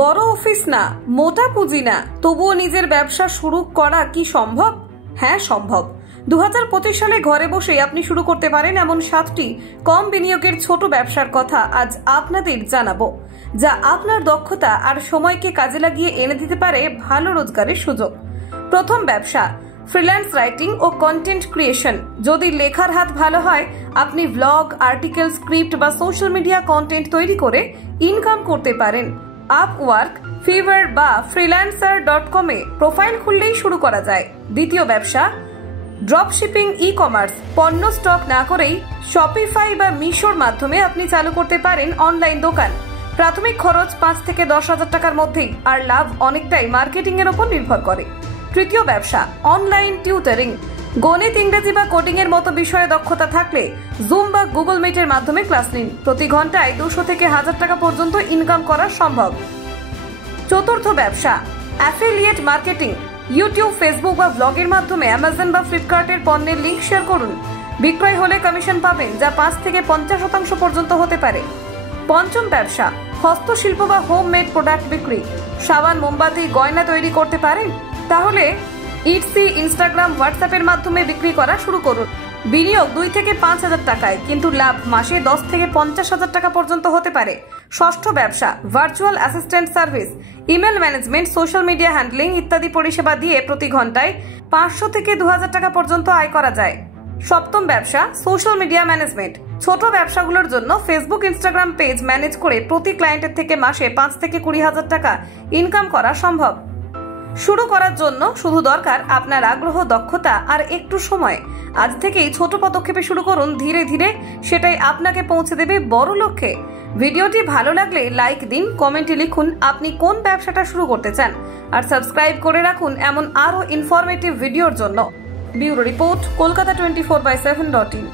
বড় অফিস না, মোটা পুঁজি না, তবুও নিজের ব্যবসা শুরু করা কি সম্ভব? হ্যাঁ, সম্ভব। 2025 সালে ঘরে বসে আপনি শুরু করতে পারেন এমন 7টি কম বিনিয়োগের ছোট ব্যবসার কথা আজ আপনাদের জানাবো, যা আপনার দক্ষতা আর সময়কে কাজে লাগিয়ে এনে দিতে পারে ভালো রোজগারের সুযোগ। প্রথম ব্যবসা, ফ্রিল্যান্স রাইটিং ও কন্টেন্ট ক্রিয়েশন। যদি লেখার হাত ভালো হয়, আপনি ব্লগ, আর্টিকেল, স্ক্রিপ্ট বা সোশ্যাল মিডিয়া কন্টেন্ট তৈরি করে ইনকাম করতে পারেন। আপওয়ার্ক, ফিভার বা freelancer.com এ প্রোফাইল খুললেই শুরু করা যায়। দ্বিতীয় ব্যবসা, ড্রপশিপিং, ই-কমার্স। পণ্য স্টক না করেই শপিফাই বা মিশোর মাধ্যমে আপনি চালু করতে পারেন অনলাইন দোকান। প্রাথমিক খরচ 5 থেকে 10 হাজার টাকার মধ্যেই, আর লাভ অনেকটাই মার্কেটিং এর উপর নির্ভর করে। তৃতীয় ব্যবসা, অনলাইন টিউটরিং। গণিত, ইংরেজি বা কোডিং এর মতো বিষয়ে দক্ষতা থাকলে জুম বা গুগল মিটের মাধ্যমে ক্লাস নিন। প্রতি ঘন্টায় 200 থেকে 1000 টাকা পর্যন্ত ইনকাম করা সম্ভব। চতুর্থ ব্যবসা, অ্যাফিলিয়েট মার্কেটিং। ইউটিউব, ফেসবুক বা ব্লগের মাধ্যমে অ্যামাজন বা ফ্লিপকার্টের পণ্যের লিঙ্ক শেয়ার করুন। বিক্রয় হলে কমিশন পাবেন, যা 5 থেকে 50% পর্যন্ত হতে পারে। পঞ্চম ব্যবসা, হস্তশিল্প বা হোমমেড প্রোডাক্ট বিক্রি। সাবান, মোমবাতি, গয়না তৈরি করতে পারেন? তাহলে ইটসি, ইনস্টাগ্রাম, হোয়াটসঅ্যাপের মাধ্যমে বিক্রি করা শুরু করুন। বিনিয়োগ 2 থেকে 5 হাজার টাকায়, কিন্তু লাভ মাসে 10 থেকে 50 হাজার টাকা পর্যন্ত হতে পারে। ষষ্ঠ ব্যবসা, virtual assistant service. Email management, social media handling ইত্যাদি পরিষেবা দিয়ে প্রতি ঘন্টায় 500 থেকে 2000 টাকা পর্যন্ত আয় করা যায়। সপ্তম ব্যবসা, সোশ্যাল মিডিয়া ম্যানেজমেন্ট। ছোট ব্যবসাগুলোর জন্য ফেসবুক, ইনস্টাগ্রাম পেজ ম্যানেজ করে প্রতি ক্লায়েন্টের থেকে মাসে 5 থেকে 20 হাজার টাকা ইনকাম করা সম্ভব। শুরু করার জন্য শুধু দরকার আপনার আগ্রহ, দক্ষতা আর একটু সময়। আজ থেকেই ছোট পদক্ষেপে শুরু করুন, ধীরে ধীরে সেটাই আপনাকে পৌঁছে দেবে বড় লক্ষ্যে। ভিডিওটি ভালো লাগলে লাইক দিন, কমেন্টে লিখুন আপনি কোন ব্যবসাটা শুরু করতে চান, আর সাবস্ক্রাইব করে রাখুন এমন আরো ইনফরমেটিভ ভিডিওর জন্য। Bureau report, Kolkata 24/7.in।